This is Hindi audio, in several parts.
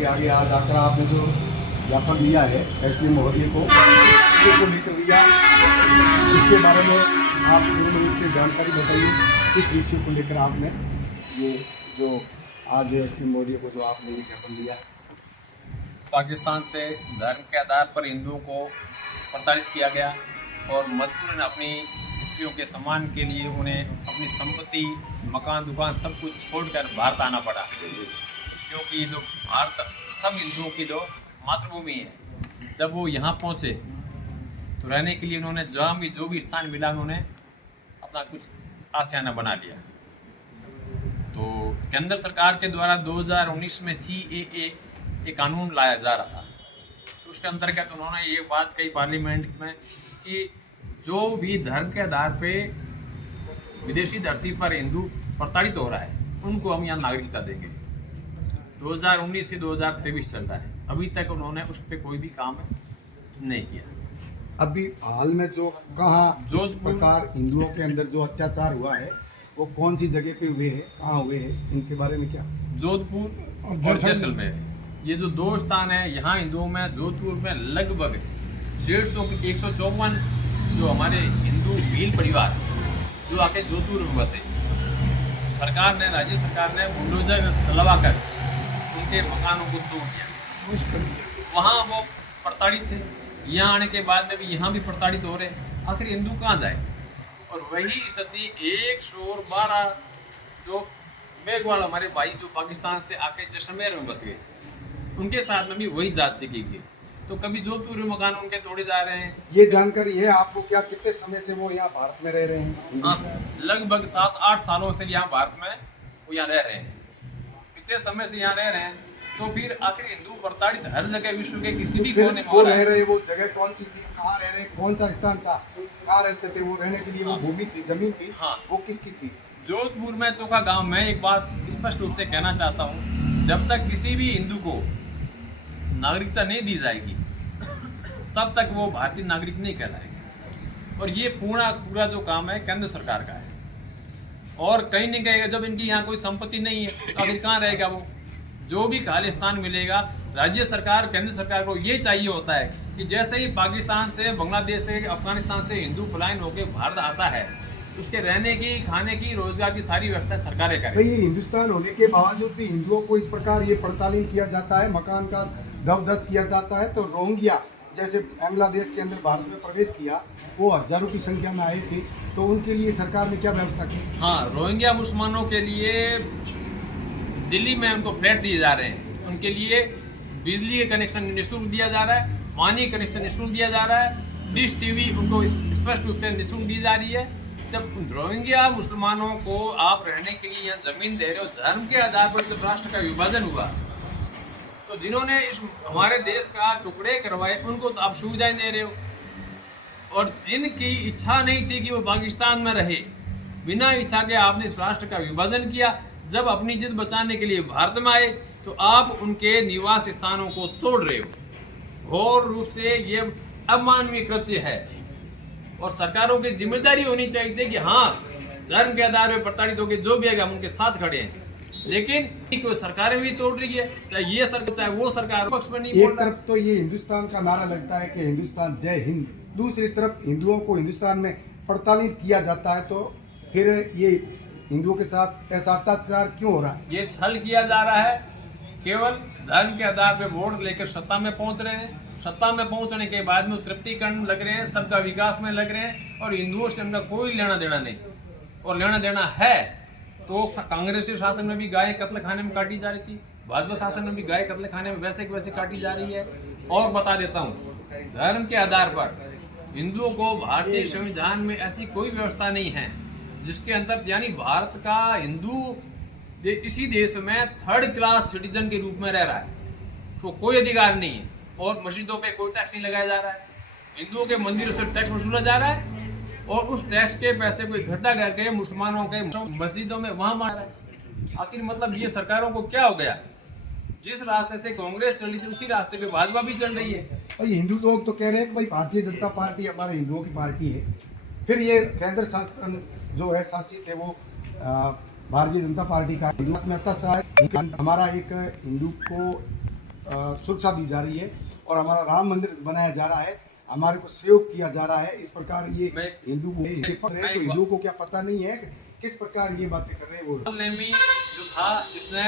के आगे आज आकर आपने जो ज्ञापन दिया है एसडीएम महोदय को लेकर दिया, इसके बारे में आप पूर्ण रूप से जानकारी बताइए। किस विषय को लेकर आपने ये जो आज एसडीएम महोदय को जो आपने ये ज्ञापन दिया? पाकिस्तान से धर्म के आधार पर हिंदुओं को प्रताड़ित किया गया और मजबूरन अपनी स्त्रियों के सम्मान के लिए उन्हें अपनी संपत्ति, मकान, दुकान सब कुछ छोड़कर भारत आना पड़ा, क्योंकि जो भारत सब हिंदुओं की जो मातृभूमि है। जब वो यहाँ पहुँचे तो रहने के लिए उन्होंने जहाँ भी जो भी स्थान मिला उन्होंने अपना कुछ आशियाना बना लिया। तो केंद्र सरकार के द्वारा 2019 में CAA एक कानून लाया जा रहा था, तो उसके अंतर्गत उन्होंने ये बात कही पार्लियामेंट में कि जो भी धर्म के आधार पे विदेशी धरती पर हिंदू प्रताड़ित हो रहा है उनको हम यहाँ नागरिकता देंगे। 2019 से 2023 चल रहा है, अभी तक उन्होंने उस पर कोई भी काम नहीं किया। अभी हाल में जो कहाँ जिस प्रकार हिंदुओं के अंदर जो अत्याचार हुआ है वो कौन सी जगह पे हुए हैं, कहाँ हुए हैं, इनके बारे में क्या? जोधपुर और जैसलमेर, ये जो दो स्थान है यहाँ हिंदुओं में। जोधपुर में लगभग 154 जो हमारे हिंदू भील परिवार जो आके जोधपुर में बसे, सरकार ने, राज्य सरकार ने बुलडोजर चलवाकर उनके मकानों को तोड़ दिया। वहाँ वो प्रताड़ित थे, यहाँ आने के बाद में भी यहाँ भी प्रताड़ित हो रहे। आखिर हिंदू कहाँ जाए? और वही स्थिति 112 जो मेघवाल हमारे भाई जो पाकिस्तान से आके जैसलमेर में बस गए, उनके साथ में भी वही जाति की गई। तो कभी जोधपुर में मकान उनके तोड़े जा रहे हैं। ये जानकारी है आपको क्या? कितने समय से वो यहाँ भारत में रह रहे हैं? हाँ, लगभग 7-8 सालों से यहाँ भारत में वो यहाँ रह रहे हैं। कितने समय से यहाँ रह रहे हैं, तो फिर आखिर हिंदू प्रताड़ित हर जगह विश्व के किसी भी कोने में वो रह रहे, वो जगह कौन सी थी, कहाँ रह रहे, कौन सा स्थान था, कहाँ रहते थे वो? रहने के लिए वो भूमि थी, जमीन थी, हाँ, वो किसकी थी? जोधपुर में चोखा गांव में एक बात स्पष्ट रूप से कहना चाहता हूँ, जब तक किसी भी हिंदू को नागरिकता नहीं दी जाएगी तब तक वो भारतीय नागरिक नहीं कहलाएंगे। और ये पूरा जो काम है केंद्र सरकार का है, और कहीं नहीं कहेगा। जब इनकी यहाँ कोई संपत्ति नहीं है तो आखिर कहाँ रहेगा वो? जो भी खाली स्थान मिलेगा, राज्य सरकार, केंद्र सरकार को ये चाहिए होता है कि जैसे ही पाकिस्तान से, बांग्लादेश से, अफगानिस्तान से हिंदू पलायन होकर भारत आता है, उसके रहने की, खाने की, रोजगार की सारी व्यवस्था सरकारें करें। ये हिंदुस्तान होने के बावजूद भी हिंदुओं को इस प्रकार ये प्रताड़ित किया जाता है, मकान का दबदस किया जाता है। तो रोहिंग्या जैसे बांग्लादेश के अंदर भारत में प्रवेश किया, वो हजारों की संख्या में आए थे, तो उनके लिए सरकार ने क्या व्यवस्था की? हाँ, रोहिंग्या मुसलमानों के लिए दिल्ली में उनको फ्लैट दिए जा रहे हैं। उनके लिए बिजली के कनेक्शन निःशुल्क दिया जा रहा है, पानी कनेक्शन निःशुल्क दिया जा रहा है, डिश टीवी उनको स्पष्ट रूप से निःशुल्क दी जा रही है। जब रोहिंग्या मुसलमानों को आप रहने के लिए यहाँ जमीन दे रहे हो, धर्म के आधार पर जब राष्ट्र का विभाजन हुआ तो जिन्होंने इस हमारे देश का टुकड़े करवाए उनको तो आप सुविधाएं दे रहे हो, और जिनकी इच्छा नहीं थी कि वो पाकिस्तान में रहे, बिना इच्छा के आपने इस राष्ट्र का विभाजन किया। जब अपनी जिद बचाने के लिए भारत में आए तो आप उनके निवास स्थानों को तोड़ रहे हो। घोर रूप से ये अमानवीय कृत्य है, और सरकारों की जिम्मेदारी होनी चाहिए कि हाँ, धर्म के आधार पर प्रताड़ित होकर जो भी आएगा हम उनके साथ खड़े हैं। लेकिन कोई सरकारें भी तोड़ रही है, चाहे ये सरकार चाहे वो सरकार, पक्ष में नहीं बोल रहा। एक तरफ तो ये हिंदुस्तान का नारा लगता है कि हिंदुस्तान जय हिंद, दूसरी तरफ हिंदुओं को हिंदुस्तान में प्रताड़ित किया जाता है। तो फिर ये हिंदुओं के साथ ऐसा अत्याचार क्यों हो रहा है? ये छल किया जा रहा है। केवल धर्म के आधार पर वोट लेकर सत्ता में पहुंच रहे हैं, सत्ता में पहुंचने के बाद में तृप्तिकरण लग रहे हैं, सबका विकास में लग रहे हैं, और हिंदुओं से उनका कोई लेना देना नहीं। और लेना देना है तो कांग्रेस के शासन में भी गाय कत्ल खाने में काटी जा रही थी, भाजपा शासन में भी गाय कत्ल खाने में वैसे के वैसे काटी जा रही है। और बता देता हूँ, धर्म के आधार पर हिंदुओं को भारतीय संविधान में ऐसी कोई व्यवस्था नहीं है जिसके अंदर, यानी भारत का हिंदू इसी देश में 3rd क्लास सिटीजन के रूप में रह रहा है, तो कोई अधिकार नहीं है। और मस्जिदों पे कोई टैक्स नहीं लगाया जा रहा है, हिंदुओं के मंदिरों से टैक्स वसूला जा रहा है, और उस टैक्स के पैसे को इकट्ठा करके मुसलमानों के मस्जिदों में वहां मार रहा है। आखिर मतलब ये सरकारों को क्या हो गया? जिस रास्ते से कांग्रेस चल रही थी उसी रास्ते पे भाजपा भी चल रही है। भाई हिंदू लोग तो कह रहे हैं कि भाई भारतीय जनता पार्टी हमारे हिंदुओं की पार्टी है, फिर ये केंद्र शासन जो है शासित है वो भारतीय जनता पार्टी का। हिंदू में हमारा एक हिंदू को सुरक्षा दी जा रही है और हमारा राम मंदिर बनाया जा रहा है, हमारे को सहयोग किया जा रहा है। इस प्रकार ये हिंदू को तो हिंदू को क्या पता नहीं है किस प्रकार ये बातें कर रहे हैं वो। नेमी जो था इसने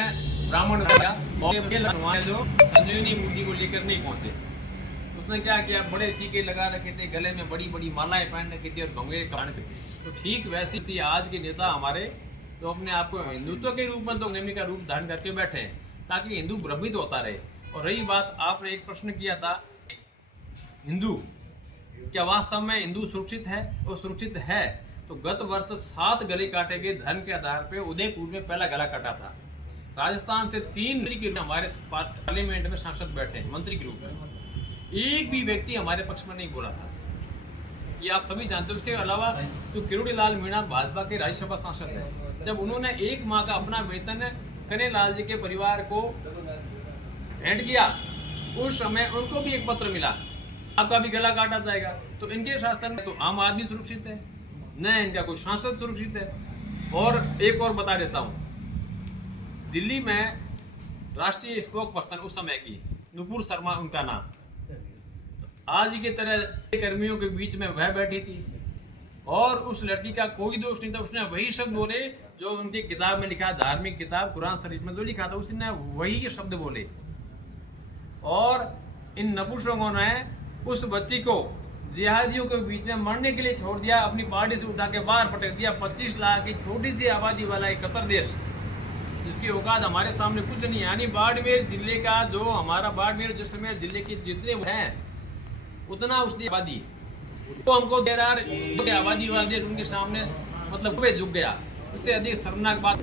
ब्राह्मण किया और जो संजीवनी मूर्ति को लेकर नहीं पहुंचे, उसने क्या किया, बड़े टीके लगा रखे थे, गले में बड़ी बड़ी मालाएं पहन रखी थी और भंगे कान के थे। तो ठीक वैसी थी आज के नेता हमारे, तो अपने आप को हिंदुत्व के रूप में तो नेमी का रूप धारण करके बैठे हैं ताकि हिंदू भ्रमित होता रहे। और रही बात, आपने एक प्रश्न किया था, हिंदू क्या वास्तव में हिंदू सुरक्षित है? वो सुरक्षित है तो गत वर्ष 7 गले काटे गए धर्म के आधार पे उदयपुर में पहला गला काटा था। राजस्थान से 3 हमारे पार्लियामेंट में सांसद बैठे हैं मंत्री के रूप में, एक भी व्यक्ति हमारे पक्ष में नहीं बोला था, ये आप सभी जानते हो। उसके अलावा जो किरोड़ी लाल मीणा भाजपा के राज्यसभा सांसद है, जब उन्होंने 1 माह का अपना वेतन कन्हैयालाल जी के परिवार को भेंट किया, उस समय उनको भी एक पत्र मिला, आपका भी गला काटा जाएगा। तो इनके शासन में तो आम आदमी सुरक्षित है, न इनका कोई सांसद सुरक्षित है। और एक और बता देता हूं, दिल्ली में राष्ट्रीय स्पोक पर्सन उस समय की नुपुर शर्मा उनका नाम, आज की तरह कर्मियों के बीच में वह बैठी थी और उस लड़की का कोई दोष नहीं था। उसने वही शब्द बोले जो उनकी किताब में लिखा, धार्मिक किताब कुरान शरीफ में जो लिखा था, उसने वही शब्द बोले। और इन नपुंसकों ने उस बच्ची को जिहादियों के बीच में मरने के लिए छोड़ दिया, अपनी पार्टी से उठा के बाहर पटक दिया। 25 लाख की छोटी सी आबादी वाला एक कतर देश, जिसकी औकात हमारे सामने कुछ नहीं है। यानी बाड़मेर जिले का जो हमारा बाड़मेर जैसलमेर जिले के जितने हैं उतना उसकी आबादी, तो हमको दे रहा है आबादी वाला देश उनके सामने मतलब झुक गया। इससे अधिक शर्मनाक बात